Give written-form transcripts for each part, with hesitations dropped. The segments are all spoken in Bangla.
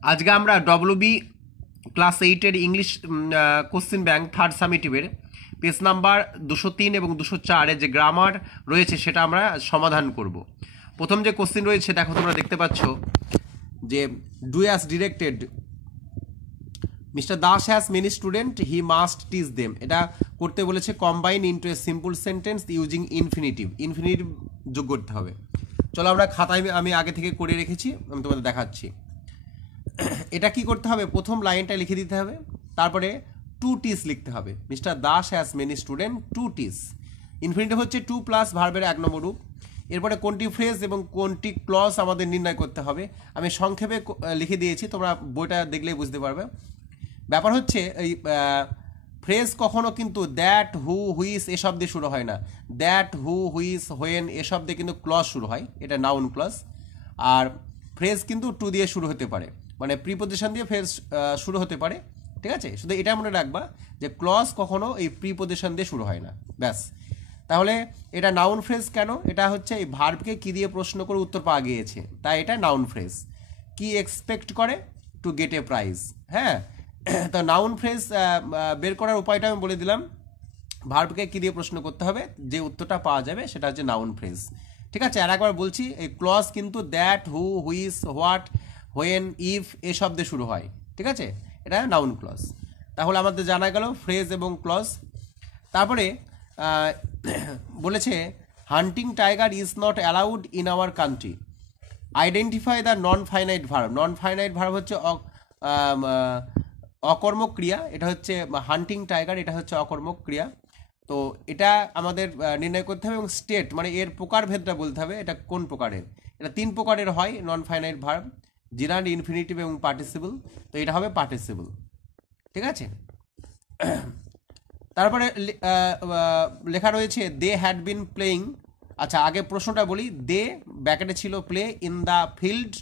আজকে আমরা ডব্লিউবি ক্লাস 8-এর ইংলিশ কোশ্চেন ব্যাংক থার্ড সামিটিভের পেজ নাম্বার 203 এবং 204-এ যে গ্রামার রয়েছে সেটা আমরা সমাধান করব। প্রথম যে কোশ্চেন রয়েছে দেখো, তোমরা দেখতে পাচ্ছ যে do as directed, mister Das has many student, he must teach them. এটা করতে বলেছে combine into a simple sentence using infinitive যোগ করতে হবে। চলো আমরা খাতায় আমি আগে থেকে করে রেখেছি, আমি তোমাদের দেখাচ্ছি। এটা কি করতে হবে, প্রথম লাইনটা লিখে দিতে হবে, তারপরে টু টিস লিখতে হবে। Mr Das has many student, to টিস। ইনফিনিটিভ হচ্ছে টু প্লাস ভার্বের এক নম্বর রূপ। এরপরে কোনটি ফ্রেজ এবং কোনটি ক্লজ আমাদের নির্ণয় করতে হবে আমি সংক্ষেপে লিখে দিয়েছি, তোমরা বইটা দেখলেই বুঝতে পারবে। ব্যাপার হচ্ছে এই ফ্রেজ কখনো কিন্তু দ্যাট, হু, হুইস এসব দিয়ে শুরু হয় না। দ্যাট, হু, হুইস, হোয়েন এসব দিয়ে কিন্তু ক্লজ শুরু হয়, এটা নাউন ক্লজ। আর ফ্রেজ কিন্তু টু দিয়ে শুরু হতে পারে, মানে প্রিপোজিশন দিয়ে ফ্রেজ শুরু হতে পারে। ঠিক আছে, শুধু এটা মনে রাখবা যে ক্লজ কখনো এই প্রিপোজিশন দিয়ে শুরু হয় না, ব্যাস। তাহলে এটা নাউন ফ্রেজ কেন? এটা হচ্ছে এই ভার্বকে কি দিয়ে প্রশ্ন করে উত্তর পাওয়া গিয়েছে, তাই এটা নাউন ফ্রেজ। কি এক্সপেক্ট করে? To get a prize. হ্যাঁ, তো নাউন ফ্রেজ বের করার উপায়টা আমি বলে দিলাম। ভার্বকে কি দিয়ে প্রশ্ন করতে হবে, যে উত্তরটা পাওয়া যাবে সেটা হচ্ছে নাউন ফ্রেজ। ঠিক আছে, আর একবার বলছি, এই ক্লজ কিন্তু দ্যাট, হু, হুইস, হোয়াট, হোয়েন, ইফ এসব দিয়ে শুরু হয়। ঠিক আছে, এটা নাউন ক্লজ। তাহলে আমাদের জানা গেল ফ্রেজ এবং ক্লজ। তারপরে বলেছে hunting tiger is not allowed in our country. Identify the non finite verb. Non finite verb হচ্ছে অকর্মক ক্রিয়া, এটা হচ্ছে হান্টিং টাইগার, এটা হচ্ছে অকর্মক ক্রিয়া। তো এটা আমাদের নির্ণয় করতে হবে, এবং স্টেট মানে এর প্রকারভেদটা বলতে হবে, এটা কোন প্রকারের। এটা তিন প্রকারের হয় নন ফাইনাইট ভার্ব, জিরান্ড, ইনফিনিটিভ এবং পার্টিসিপল। তো এটা হবে পার্টিসিপল। ঠিক আছে, তারপরে লেখা রয়েছে দে হ্যাড বিন প্লেয়িং। আচ্ছা, আগে প্রশ্নটা বলি। দে ব্যাকেটে ছিল play in the field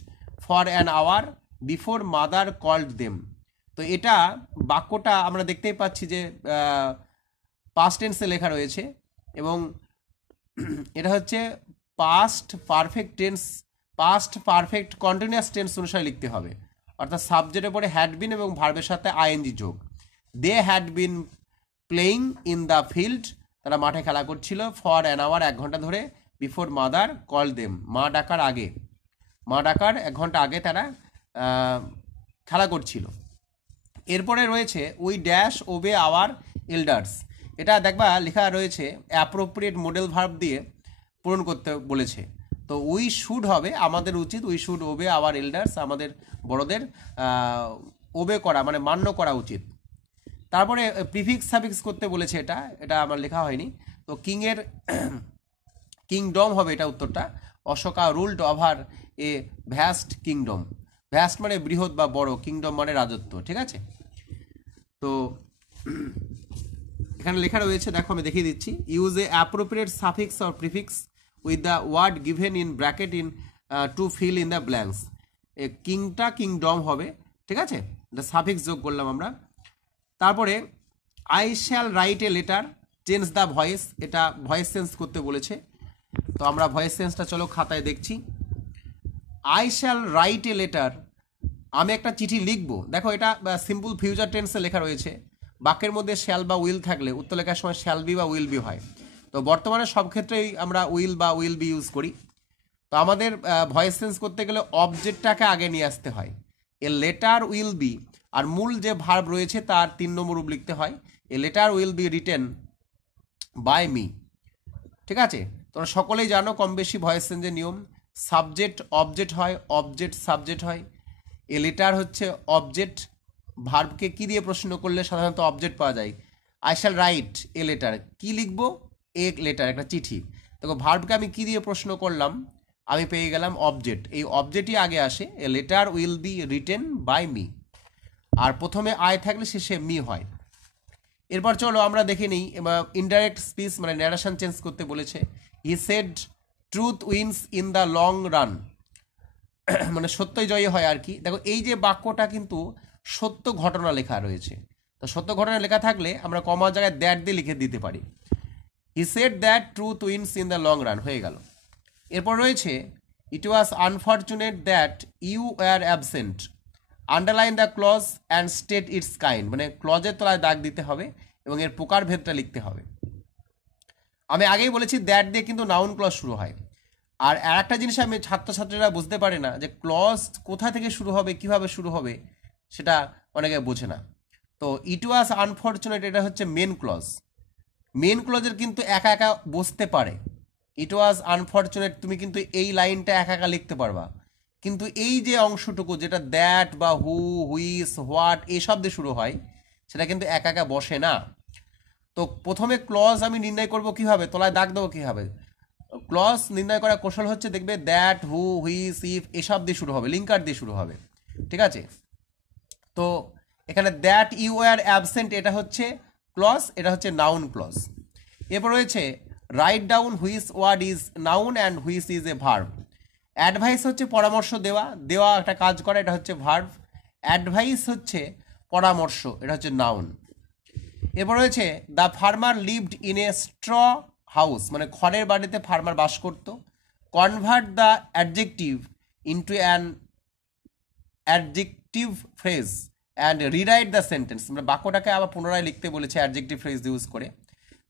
for an hour before mother called them. তো এটা বাক্যটা আমরা দেখতেই পাচ্ছি যে পাস্ট টেন্সে লেখা রয়েছে, এবং এটা হচ্ছে past perfect tense, past perfect continuous tense অনুসারে লিখতে হবে। অর্থাৎ সাবজেক্টের পরে হ্যাড বিন এবং ভার্বের সাথে আইএনজি যোগ। They had been playing in the field, তারা মাঠে খেলা করছিল, ফর অ্যান আওয়ার 1 ঘন্টা ধরে, বিফোর মাদার কল দেম, মা ডাকার আগে, মা ডাকার 1 ঘন্টা আগে তারা খেলা করছিল। এরপরে রয়েছে উই ড্যাশ ওবে আওয়ার এল্ডার্স। এটা দেখবা লেখা রয়েছে অ্যাপ্রোপ্রিয়েট মডেল ভার্ব দিয়ে পূরণ করতে বলেছে। তো উই শুড হবে আমাদের উচিত, উই শুড ওবে আওয়ার এল্ডার্স, আমাদের বড়দের ওবে করা মানে মান্য করা উচিত। তারপরে প্রিফিক্স সাফিক্স করতে বলেছে, এটা এটা আমার লেখা হয়নি। তো কিংয়ের কিংডম হবে এটা উত্তরটা। Ashoka ruled over a vast kingdom. Vast মানে বৃহৎ বা বড়, কিংডম মানে রাজত্ব। ঠিক আছে, তো এখানে লেখা রয়েছে, দেখো আমি দেখিয়ে দিচ্ছি। Use a appropriate suffix or prefix with the word given in bracket in to fill in the blanks. কিংটা কিংডম হবে। ঠিক আছে, এটা সাফিক্স যোগ করলাম আমরা। তারপরে I shall write a letter, change the voice, এটা ভয়েস চেঞ্জ করতে বলেছে। তো আমরা ভয়েস চেঞ্জটা চলো খাতায় দেখছি। I shall write a letter, আমি একটা চিঠি লিখবো। দেখো এটা সিম্পল ফিউচার টেন্সে লেখা রয়েছে। বাক্যের মধ্যে শ্যাল বা উইল থাকলে উত্তর লেখার সময় শ্যাল বি বা উইল বি হয়। তো বর্তমানে সব ক্ষেত্রেই আমরা উইল বা উইল বি ইউজ করি। তো আমাদের ভয়েস চেঞ্জ করতে গেলে অবজেক্টটাকে আগে নিয়ে আসতে হয়। এ লেটার উইল বি, আর মূল যে ভার্ব রয়েছে তার 3 নম্বর রূপ লিখতে হয়। A letter will be written by me. ঠিক আছে, তোমরা সকলেই জানো কম বেশি ভয়েস চেঞ্জের নিয়ম। সাবজেক্ট অবজেক্ট হয়, অবজেক্ট সাবজেক্ট হয়। এ লেটার হচ্ছে অবজেক্ট। ভার্বকে কি দিয়ে প্রশ্ন করলে সাধারণত অবজেক্ট পাওয়া যায়? I shall write a letter, কি লিখবো? এ লেটার, একটা চিঠি। দেখো ভার্বকে আমি কি দিয়ে প্রশ্ন করলাম, আমি পেয়ে গেলাম অবজেক্ট। এই অবজেক্টই আগে আসে। A letter will be written by me, আর প্রথমে আই থাকলে শেষে মি হয়। এরপর চলো আমরা দেখে নিই ইনডাইরেক্ট স্পিচ মানে ন্যারেশন চেঞ্জ করতে বলেছে। He said truth wins in the long run, মানে সত্যই জয়ী হয় আর কি। দেখো এই যে বাক্যটা কিন্তু সত্য ঘটনা লেখা রয়েছে। তো সত্য ঘটনা লেখা থাকলে আমরা কমার জায়গায় দ্যাট দিয়ে লিখে দিতে পারি। He said that truth wins in the long run হয়ে গেল। এরপর রয়েছে it was unfortunate that you were absent. Underline the clause and state its kind, মানে ক্লজের তলায় দাগ দিতে হবে এবং এর প্রকারভেদটা লিখতে হবে। আমি আগেই বলেছি দ্যাট দিয়ে কিন্তু নাউন ক্লজ শুরু হয়। আর একটা জিনিস আমি ছাত্রছাত্রীরা বুঝতে পারে না যে ক্লজ কোথা থেকে শুরু হবে, কিভাবে শুরু হবে, সেটা অনেকে বোঝে না। তো ইট ওয়াজ আনফর্চুনেট, এটা হচ্ছে মেন ক্লজ। মেন ক্লজের কিন্তু একা একা বসতে পারে। ইট ওয়াজ আনফর্চুনেট তুমি কিন্তু এই লাইনটা একা একা লিখতে পারবা, কিন্তু এই যে অংশটুকু যেটা দ্যাট বা হু, হুইস, হোয়াট এইসব দিয়ে শুরু হয়, সেটা কিন্তু একা একা বসে না। তো প্রথমে ক্লজ আমি নির্ণয় করব কিভাবে, তলায় দাগ দেবো কিভাবে? ক্লজ নির্ণয় করার কৌশল হচ্ছে, দেখবে দ্যাট, হু, হুইস, ইফ এসব দিয়ে শুরু হবে, লিঙ্কার দিয়ে শুরু হবে, ঠিক আছে? তো এখানে দ্যাট ইউ আর অ্যাবসেন্ট এটা হচ্ছে ক্লজ, এটা হচ্ছে নাউন ক্লজ। এরপর রয়েছে write down which word is noun and which is a verb. Advice হচ্ছে পরামর্শ দেওয়া, দেওয়া একটা কাজ করা, এটা হচ্ছে ভার্ব। অ্যাডভাইস হচ্ছে পরামর্শ, এটা হচ্ছে নাউন। এরপর রয়েছে the farmer lived in A straw house, মানে খড়ের বাড়িতে ফার্মার বাস করত। Convert the adjective into an adjective phrase and rewrite the sentence, মানে বাক্যটাকে আবার পুনরায় লিখতে বলেছে অ্যাডজেক্টিভ ফ্রেজ ইউজ করে।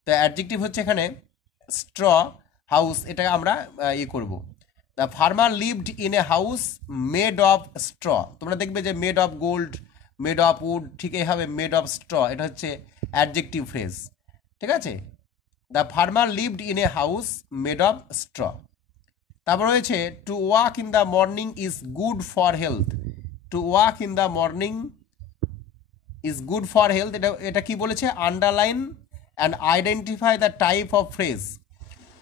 তো অ্যাডজেক্টিভ হচ্ছে এখানে স্ট্র হাউস, এটা আমরা করব। The farmer lived in a house made of straw, তোমরা দেখবে যে made of gold, made of wood, ঠিক এইভাবে মেড অফ স্ট্র, এটা হচ্ছে অ্যাডজেক্টিভ ফ্রেজ, ঠিক আছে? The farmer lived in a house made of straw. তারপর রয়েছে to walk in the morning is good for health. To walk in the morning is good for health, এটা কি বলেছে? Underline and identify the type of phrase.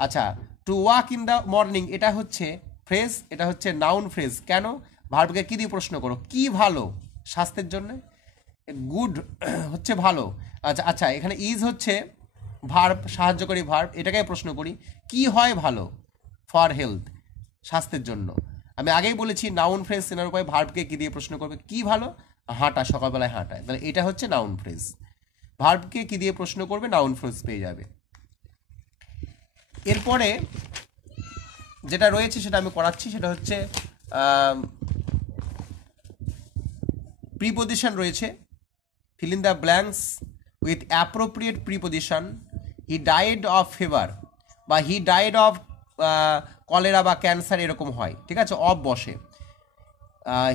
আচ্ছা, to walk in the morning এটা হচ্ছে ফ্রেজ, এটা হচ্ছে নাউন ফ্রেজ। কেন? ভার্বকে কী দিয়ে প্রশ্ন করো, কি ভালো স্বাস্থ্যের জন্য, গুড হচ্ছে ভালো। আচ্ছা আচ্ছা, এখানে ইজ হচ্ছে ভার্ব, সাহায্যকারী ভার্ব, এটাকে প্রশ্ন করি কি হয় ভালো, ফর হেলথ, স্বাস্থ্যের জন্য। আমি আগেই বলেছি নাউন ফ্রেজ চেনার উপায়, ভার্বকে কী দিয়ে প্রশ্ন করবে, কি ভালো, হাঁটা, সকালবেলায় হাঁটায়, তাহলে এটা হচ্ছে নাউন ফ্রেজ। ভার্বকে কী দিয়ে প্রশ্ন করবে, নাউন ফ্রেজ পেয়ে যাবে। এরপরে যেটা রয়েছে সেটা আমি করাচ্ছি, সেটা হচ্ছে প্রিপোজিশন রয়েছে। fill in the blanks with appropriate preposition. he died of fever বা he died of কলেরা বা ক্যান্সার, এরকম হয়, ঠিক আছে? অফ বসে।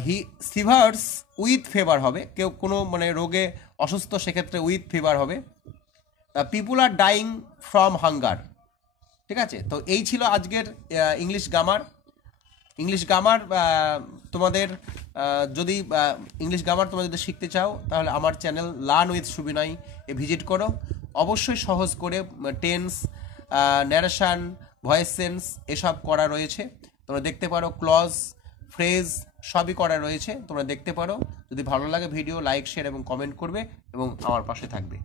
হি সিভার্স উইথ ফেভার হবে, কেউ কোনো মানে রোগে অসুস্থ, সেক্ষেত্রে উইথ ফিভার হবে। পিপুল আর ডাইং ফ্রম হাঙ্গার, ঠিক আছে? তো এই ছিল আজকের ইংলিশ গ্রামার। ইংলিশ গ্রামার তোমাদের যদি ইংলিশ গ্রামার তোমরা যদি শিখতে চাও, তাহলে আমার চ্যানেল লার্ন উইথ সুবিনয় এ ভিজিট করো। অবশ্যই সহজ করে টেন্স, ন্যারেশন, ভয়েস সেন্স এসব করা রয়েছে, তোমরা দেখতে পারো। ক্লজ, ফ্রেজ সবই করা রয়েছে, তোমরা দেখতে পারো। যদি ভালো লাগে ভিডিও লাইক, শেয়ার এবং কমেন্ট করবে এবং আমার পাশে থাকবে।